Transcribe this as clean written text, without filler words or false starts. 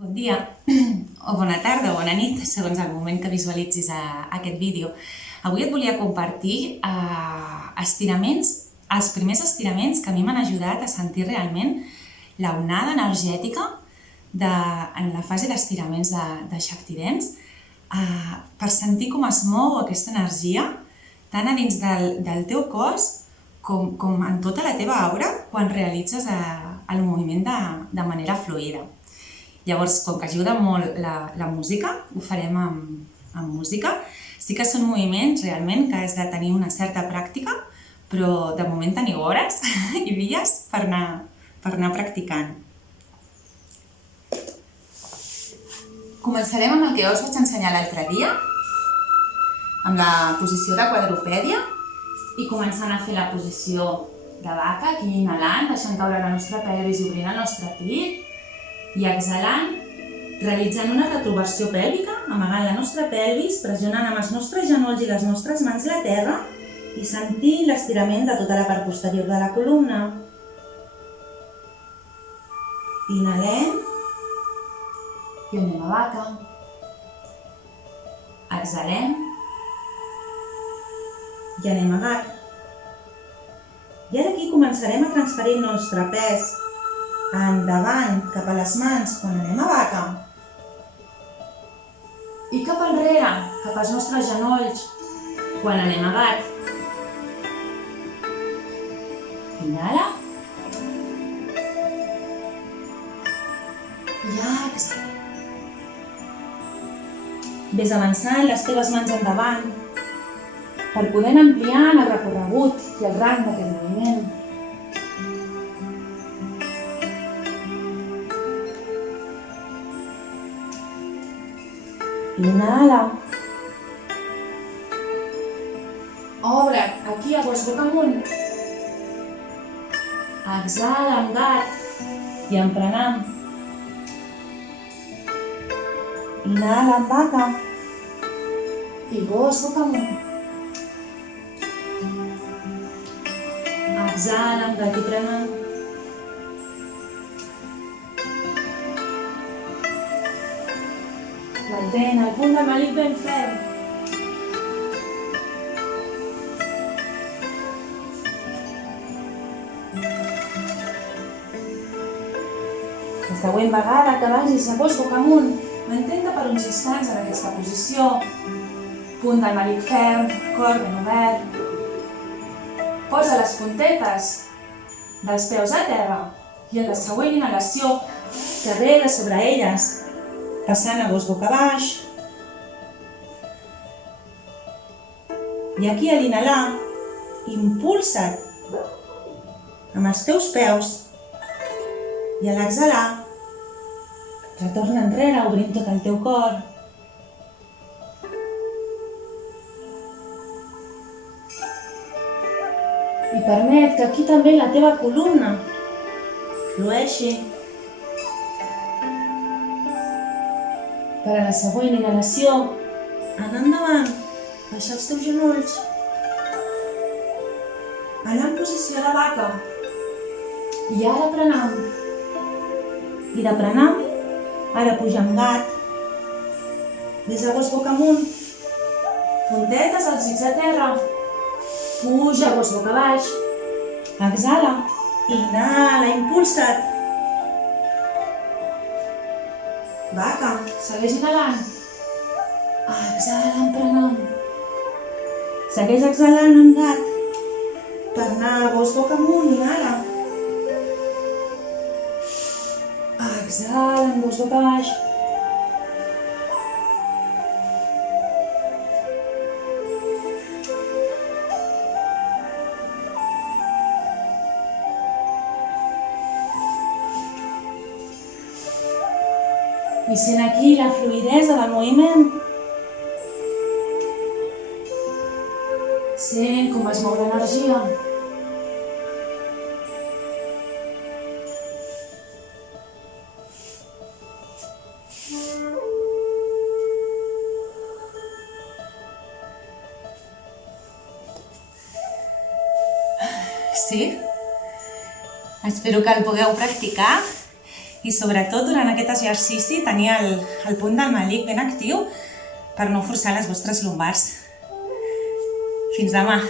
Bon dia, o bona tarda o bona nit, segons el moment que visualitzis aquest vídeo. Avui et volia compartir estiraments, els primers estiraments que a mi m'han ajudat a sentir realment l'onada energètica en la fase d'estiraments de Shakti Dance, per sentir com es mou aquesta energia tant a dins del teu cos com en tota la teva aura quan realitzes el moviment de manera fluida. Llavors, com que ajuda molt la música, ho farem amb música. Sí que són moviments realment que has de tenir una certa pràctica, però de moment teniu hores i dies per anar practicant. Començarem amb el que us vaig ensenyar l'altre dia, amb la posició de quadrupèdia i començant a fer la posició de vaca, aquí inhalant, deixant caure la nostra pelvis i obrint el nostre pit, i exhalant, realitzant una retroversió pèlvica, amagant la nostra pelvis, pressionant amb els nostres genolls i les nostres mans la terra i sentint l'estirament de tota la part posterior de la columna. Inhalem i anem a vaca. Exhalem i anem a gat. I ara aquí començarem a transferir el nostre pes endavant, cap a les mans, quan anem a vaca, i cap enrere, cap als nostres genolls, quan anem a gat. Inhala. I exhala. Ves avançant les teves mans endavant per poder anar ampliant el recorregut i el rang d'aquest moviment. Inhala. Obre't aquí a gos boca amunt. Exhala amb gat i amb pranam. Inhala amb vaca i gos boca amunt. Exhala amb gat i pranam. Mantén el punt del melic ben ferm. La següent vegada que vagis a gos boca amunt, mantén-te per uns instants en aquesta posició. Punt del melic ferm, cor ben obert. Posa les puntetes dels peus a terra i en la següent inhalació carrega sobre elles, passant a gos boca baix. I aquí a l'inhalar, impulsa't amb els teus peus i a l'exhalar, retorna enrere obrint tot el teu cor. I permet que aquí també la teva columna flueixi. Per a la següent inhalació, anar endavant, baixar els teus genolls, anar en posició de vaca, i ara pranam. I de pranam, ara pujar amb gat, des de gos boca amunt, puntetes als dits a terra, puja gos boca baix, exhala, inhala, impulsa't. Vaca, segueix inhalant. Exhala amb pranam. Segueix exhalant amb gat. Per anar a gos boca amunt, inhala. Exhala amb gos boca baix. I sent aquí la fluïdesa del moviment. Sent com es mou l'energia. Sí? Espero que el pugueu practicar i sobretot durant aquest exercici tenir el punt del melic ben actiu per no forçar les vostres lumbars. Fins demà!